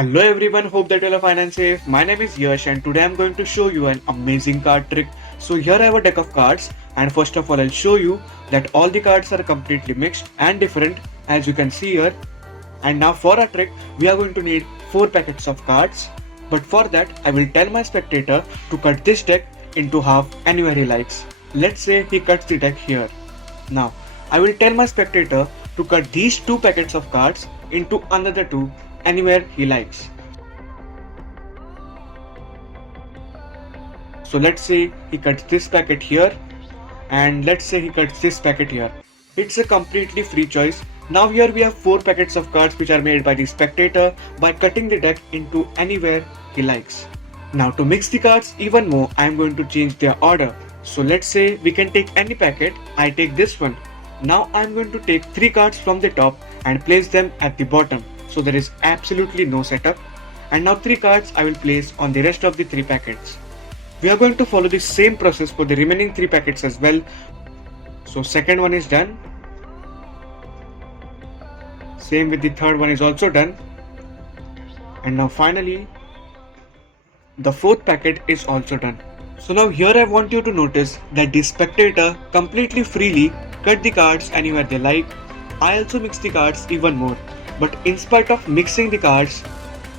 Hello everyone, hope that you all are fine and safe. My name is Yash and today I'm going to show you an amazing card trick. So here I have a deck of cards and first of all I'll show you that all the cards are completely mixed and different as you can see here. And now for our trick, we are going to need 4 packets of cards. But for that, I will tell my spectator to cut this deck into half anywhere he likes. Let's say he cuts the deck here. Now, I will tell my spectator to cut these 2 packets of cards into another 2 anywhere he likes. So let's say he cuts this packet here and let's say he cuts this packet here. It's a completely free choice. Now here we have 4 packets of cards which are made by the spectator by cutting the deck into anywhere he likes. Now to mix the cards even more, I am going to change their order. So let's say we can take any packet, I take this one. Now I am going to take 3 cards from the top and place them at the bottom. So there is absolutely no setup. And now 3 cards I will place on the rest of the 3 packets. We are going to follow the same process for the remaining 3 packets as well. So second one is done. Same with the third one is also done. And now finally, the fourth packet is also done. So now here I want you to notice that the spectator completely freely cut the cards anywhere they like. I also mix the cards even more. But in spite of mixing the cards,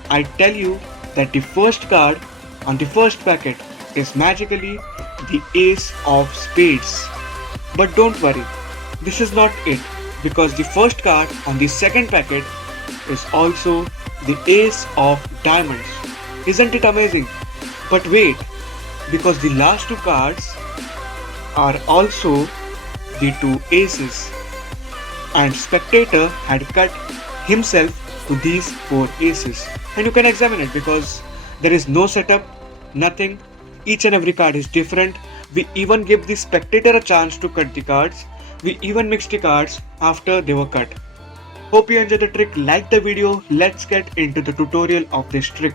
I tell you that the first card on the first packet is magically the Ace of Spades. But don't worry, this is not it, because the first card on the second packet is also the Ace of Diamonds. Isn't it amazing? But wait, because the last 2 cards are also the 2 aces, and spectator had cut himself to these 4 aces. And you can examine it because there is no setup, nothing. Each and every card is different. We even give the spectator a chance to cut the cards. We even mix the cards after they were cut. Hope you enjoyed the trick. Like the video. Let's get into the tutorial of this trick.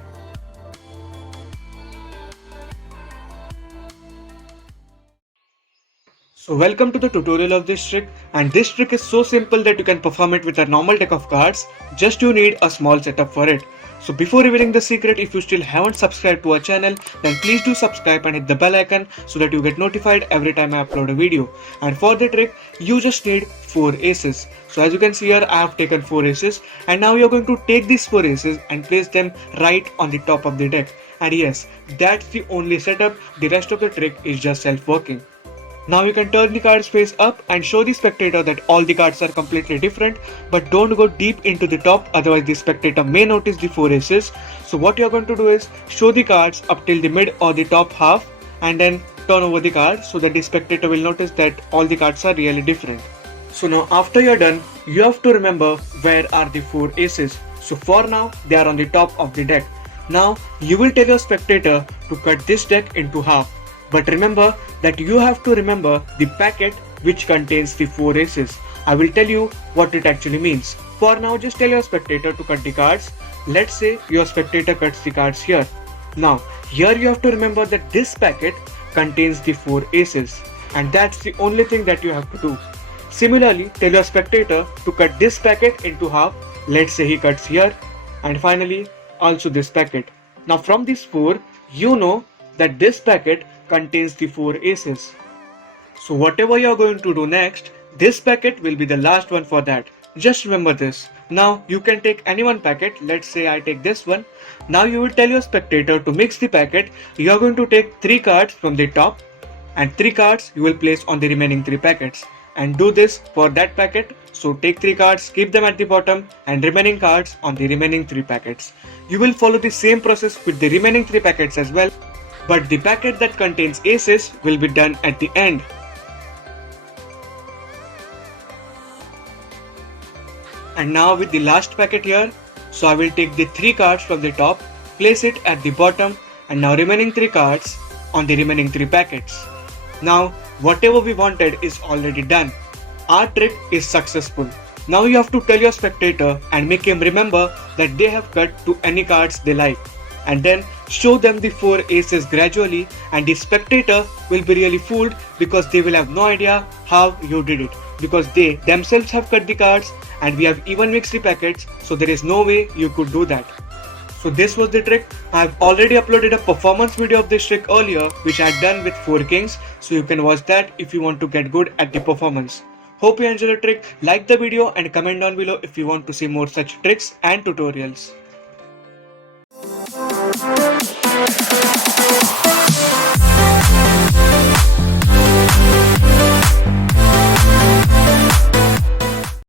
So welcome to the tutorial of this trick, and this trick is so simple that you can perform it with a normal deck of cards. Just you need a small setup for it. So before revealing the secret, if you still haven't subscribed to our channel, then please do subscribe and hit the bell icon so that you get notified every time I upload a video. And for the trick, you just need 4 aces. So as you can see here, I have taken 4 aces, and now you're going to take these 4 aces and place them right on the top of the deck. And yes, that's the only setup. The rest of the trick is just self-working. Now you can turn the cards face up and show the spectator that all the cards are completely different, but don't go deep into the top, otherwise the spectator may notice the 4 aces. So what you're going to do is show the cards up till the mid or the top half and then turn over the cards so that the spectator will notice that all the cards are really different. So now after you're done, you have to remember where are the 4 aces. So for now, they are on the top of the deck. Now you will tell your spectator to cut this deck into half. But remember that you have to remember the packet which contains the 4 aces. I will tell you what it actually means. For now, just tell your spectator to cut the cards. Let's say your spectator cuts the cards here. Now, here you have to remember that this packet contains the 4 aces. And that's the only thing that you have to do. Similarly, tell your spectator to cut this packet into half. Let's say he cuts here. And finally, also this packet. Now from these 4, you know that this packet contains the 4 aces. So whatever you are going to do next, this packet will be the last one for that. Just remember this. Now you can take any one packet. Let's say I take this one. Now you will tell your spectator to mix the packet. You are going to take 3 cards from the top and 3 cards you will place on the remaining 3 packets. And do this for that packet. So take 3 cards, keep them at the bottom and remaining cards on the remaining 3 packets. You will follow the same process with the remaining 3 packets as well. But the packet that contains aces will be done at the end. And now with the last packet here, so I will take the 3 cards from the top, place it at the bottom and now remaining 3 cards on the remaining 3 packets. Now whatever we wanted is already done. Our trick is successful. Now you have to tell your spectator and make him remember that they have cut to any cards they like. And then show them the 4 aces gradually and the spectator will be really fooled because they will have no idea how you did it, because they themselves have cut the cards and we have even mixed the packets, so there is no way you could do that. So this was the trick. I've already uploaded a performance video of this trick earlier which I've done with 4 kings, so you can watch that if you want to get good at the performance. Hope you enjoy the trick, like the video and comment down below if you want to see more such tricks and tutorials.